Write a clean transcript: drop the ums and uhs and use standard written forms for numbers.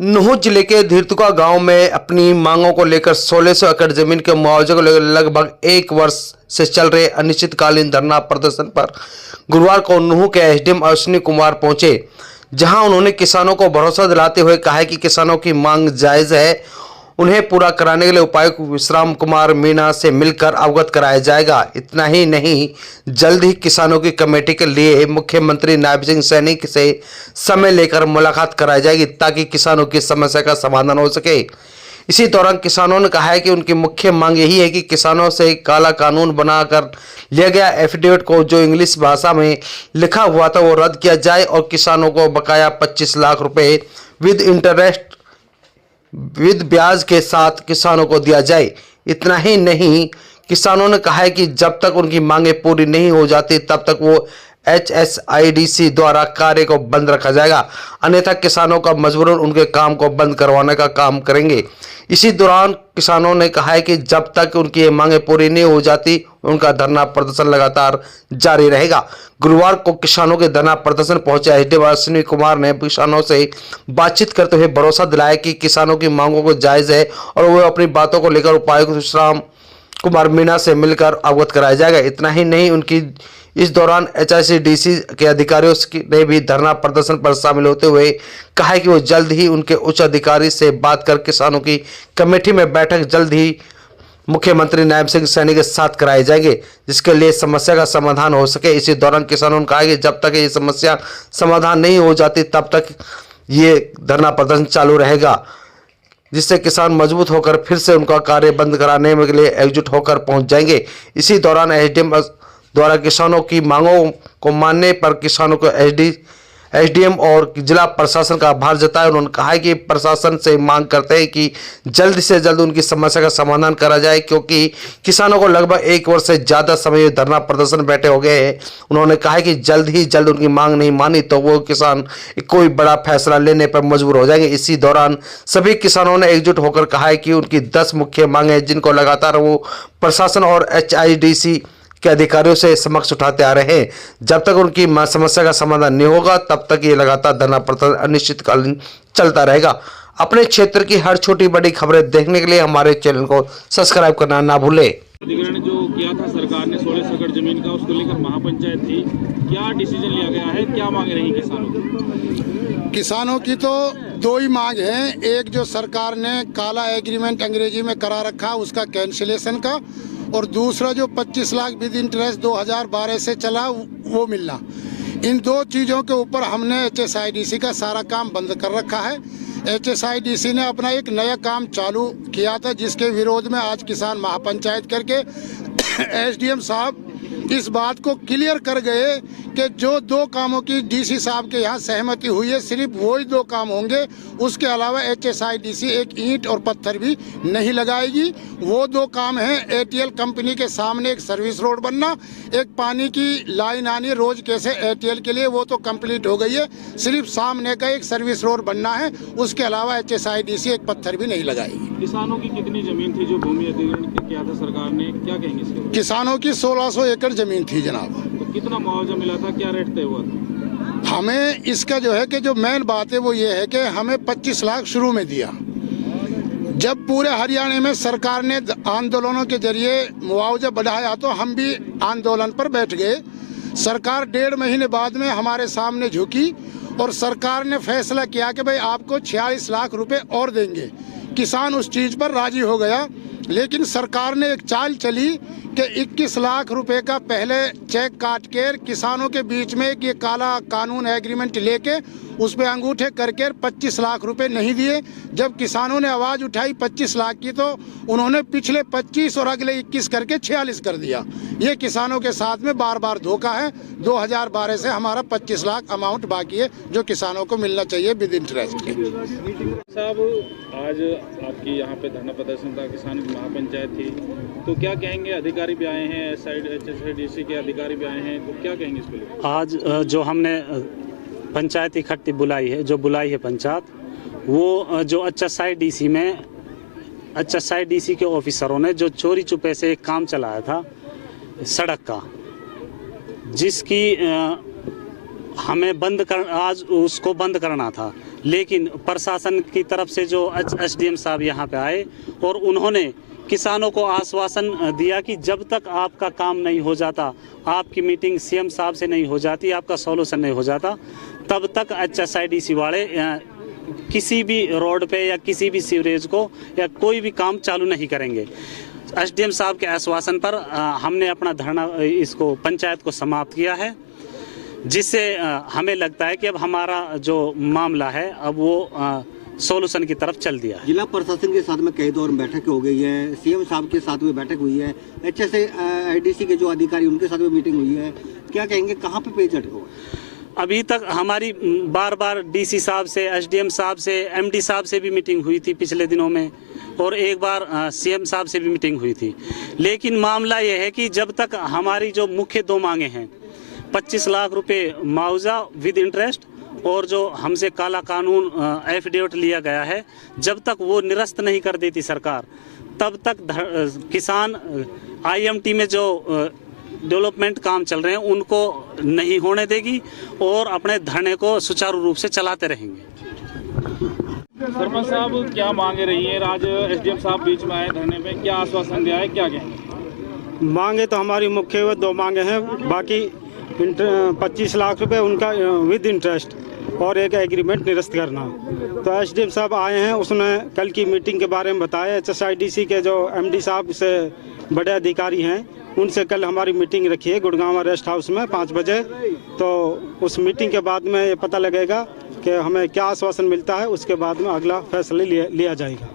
नुह जिले के धीरतुका गांव में अपनी मांगों को लेकर 1600 एकड़ जमीन के मुआवजे को लेकर लगभग एक वर्ष से चल रहे अनिश्चितकालीन धरना प्रदर्शन पर गुरुवार को नुह के एसडीएम अश्विनी कुमार पहुंचे, जहां उन्होंने किसानों को भरोसा दिलाते हुए कहा कि किसानों की मांग जायज है, उन्हें पूरा कराने के लिए उपायुक्त विश्राम कुमार मीणा से मिलकर अवगत कराया जाएगा। इतना ही नहीं, जल्द ही किसानों की कमेटी के लिए मुख्यमंत्री नायब सिंह सैनी से समय लेकर मुलाकात कराई जाएगी ताकि किसानों की समस्या का समाधान हो सके। इसी दौरान किसानों ने कहा है कि उनकी मुख्य मांग यही है कि किसानों से काला कानून बनाकर लिया गया एफिडेविट को जो इंग्लिश भाषा में लिखा हुआ था वो रद्द किया जाए और किसानों को बकाया 25 लाख रुपए विद इंटरेस्ट विद ब्याज के साथ किसानों को दिया जाए। इतना ही नहीं, किसानों ने कहा है कि जब तक उनकी मांगें पूरी नहीं हो जाती तब तक वो HSIDC द्वारा कार्य को बंद रखा जाएगा, अन्यथा किसानों का मजबूरन उनके काम को बंद करवाने का काम करेंगे। इसी दौरान किसानों ने कहा है कि जब तक उनकी मांगें पूरी नहीं हो जाती उनका धरना प्रदर्शन लगातार जारी रहेगा। गुरुवार को किसानों के धरना प्रदर्शन पहुंचे एसडीएम अश्विनी कुमार ने किसानों से बातचीत करते हुए भरोसा दिलाया कि किसानों की मांगों को जायज है और वो अपनी बातों को लेकर उपायुक्त विश्राम कुमार मीणा से मिलकर अवगत कराया जाएगा। इतना ही नहीं, उनकी इस दौरान HIDC के अधिकारियों ने भी धरना प्रदर्शन पर शामिल होते हुए कहा कि वो जल्द ही उनके उच्च अधिकारी से बात कर किसानों की कमेटी में बैठक जल्द ही मुख्यमंत्री नायब सिंह सैनी के साथ कराए जाएंगे, जिसके लिए समस्या का समाधान हो सके। इसी दौरान किसानों ने कहा कि जब तक ये समस्या समाधान नहीं हो जाती तब तक ये धरना प्रदर्शन चालू रहेगा, जिससे किसान मजबूत होकर फिर से उनका कार्य बंद कराने के लिए एकजुट होकर पहुंच जाएंगे। इसी दौरान एसडीएम द्वारा किसानों की मांगों को मानने पर किसानों को एसडीएम और जिला प्रशासन का आभार जताया। उन्होंने कहा कि प्रशासन से मांग करते हैं कि जल्द से जल्द उनकी समस्या का समाधान करा जाए, क्योंकि किसानों को लगभग एक वर्ष से ज़्यादा समय धरना प्रदर्शन बैठे हो गए हैं। उन्होंने कहा कि जल्द ही जल्द उनकी मांग नहीं मानी तो वो किसान कोई बड़ा फैसला लेने पर मजबूर हो जाएंगे। इसी दौरान सभी किसानों ने एकजुट होकर कहा है कि उनकी 10 मुख्य मांगें हैं, जिनको लगातार वो प्रशासन और HIDC के अधिकारियों से समक्ष उठाते आ रहे हैं। जब तक उनकी समस्या का समाधान नहीं होगा तब तक ये लगातार धरना प्रदर्शन अनिश्चितकालीन चलता रहेगा। अपने क्षेत्र की हर छोटी बड़ी खबरें देखने के लिए हमारे चैनल को सब्सक्राइब करना ना भूलें। अधिग्रहण जो किया था सरकार ने 1600 एकड़ जमीन का, उसको लेकर महापंचायत थी, क्या डिसीजन लिया गया है, क्या मांगे रही किसानों की? किसानों की तो दो ही मांग है। एक जो सरकार ने काला एग्रीमेंट अंग्रेजी में करा रखा उसका कैंसिलेशन का, और दूसरा जो 25 लाख विद इंटरेस्ट 2012 से चला वो मिलना। इन दो चीज़ों के ऊपर हमने HSIDC का सारा काम बंद कर रखा है। HSIDC ने अपना एक नया काम चालू किया था, जिसके विरोध में आज किसान महापंचायत करके SDM साहब इस बात को क्लियर कर गए कि जो दो कामों की DC साहब के यहाँ सहमति हुई है सिर्फ वही दो काम होंगे, उसके अलावा HSIDC एक ईंट और पत्थर भी नहीं लगाएगी। वो दो काम हैं ATL कंपनी के सामने एक सर्विस रोड बनना, एक पानी की लाइन आनी रोज कैसे ATL के लिए, वो तो कंप्लीट हो गई है, सिर्फ सामने का एक सर्विस रोड बनना है, उसके अलावा HSIDC एक पत्थर भी नहीं लगाएगी। किसानों की कितनी जमीन थी जो भूमि अधिग्रहण किया था सरकार ने, क्या कहेंगे इसके? किसानों की 1600 एकड़ जमीन थी जनाब। तो कितना मुआवजा मिला था, क्या रेट तय हुआ था? हमें इसका जो है कि जो मेन बात है वो ये है कि हमें 25 लाख शुरू में दिया। जब पूरे हरियाणा में सरकार ने आंदोलनों के जरिए मुआवजा बढ़ाया तो हम भी आंदोलन पर बैठ गए। सरकार 1.5 महीने बाद में हमारे सामने झुकी और सरकार ने फैसला किया कि भाई आपको 46 लाख रुपए और देंगे। किसान उस चीज़ पर राजी हो गया, लेकिन सरकार ने एक चाल चली कि 21 लाख रुपए का पहले चेक काट कर किसानों के बीच में ये काला कानून एग्रीमेंट लेके उस पर अंगूठे करके 25 लाख रुपए नहीं दिए। जब किसानों ने आवाज़ उठाई 25 लाख की तो उन्होंने पिछले 25 और अगले 21 करके 46 कर दिया। ये किसानों के साथ में बार बार धोखा है। 2012 से हमारा 25 लाख अमाउंट बाकी है जो किसानों को मिलना चाहिए विद इंटरेस्ट के। साहब, आज आपकी यहाँ पे धरना प्रदर्शन था, किसानों की महापंचायत थी, तो क्या कहेंगे? अधिकारी भी आए हैं, HSIDC के अधिकारी भी आए हैं, तो क्या कहेंगे इसको लेकर? आज जो हमने पंचायत इकट्ठी बुलाई है पंचायत, वो जो HSIDC के ऑफिसरों ने जो चोरी चुपे से एक काम चलाया था सड़क का, जिसकी हमें आज उसको बंद करना था, लेकिन प्रशासन की तरफ से जो एसडीएम साहब यहाँ पे आए और उन्होंने किसानों को आश्वासन दिया कि जब तक आपका काम नहीं हो जाता, आपकी मीटिंग सीएम साहब से नहीं हो जाती, आपका सॉल्यूशन नहीं हो जाता, तब तक HSIDC वाले किसी भी रोड पे या किसी भी सीवरेज को या कोई भी काम चालू नहीं करेंगे। एसडीएम साहब के आश्वासन पर हमने अपना धरना इसको पंचायत को समाप्त किया है, जिससे हमें लगता है कि अब हमारा जो मामला है अब वो सॉल्यूशन की तरफ चल दिया है। जिला प्रशासन के साथ में कई दौर बैठक हो गई है, सीएम साहब के साथ में बैठक हुई है, HSIDC के जो अधिकारी उनके साथ में मीटिंग हुई है, क्या कहेंगे कहाँ पे पेच अटका हुआ है? अभी तक हमारी बार बार डीसी साहब से, एसडीएम साहब से, एमडी साहब से भी मीटिंग हुई थी पिछले दिनों में, और एक बार सीएम साहब से भी मीटिंग हुई थी। लेकिन मामला यह है कि जब तक हमारी जो मुख्य दो मांगे हैं, 25 लाख रुपए मुआवजा विद इंटरेस्ट और जो हमसे काला कानून एफिडेविट लिया गया है, जब तक वो निरस्त नहीं कर देती सरकार, तब तक किसान IMT में जो डेवलपमेंट काम चल रहे हैं उनको नहीं होने देगी और अपने धरने को सुचारू रूप से चलाते रहेंगे। सरपंच साहब, क्या मांगे रही है? आज एसडीएम साहब बीच में आए धरने पे, क्या आश्वासन दिया है, क्या कहेंगे? मांगे तो हमारी मुख्य दो मांगे हैं, बाकी 25 लाख रुपए उनका विद इंटरेस्ट और एक एग्रीमेंट निरस्त करना। तो एसडीएम साहब आए हैं, उसने कल की मीटिंग के बारे में बताया। HSIDC के जो MD साहब से बड़े अधिकारी हैं, उनसे कल हमारी मीटिंग रखी है गुड़गांव रेस्ट हाउस में 5 बजे। तो उस मीटिंग के बाद में ये पता लगेगा कि हमें क्या आश्वासन मिलता है, उसके बाद में अगला फैसला लिया जाएगा।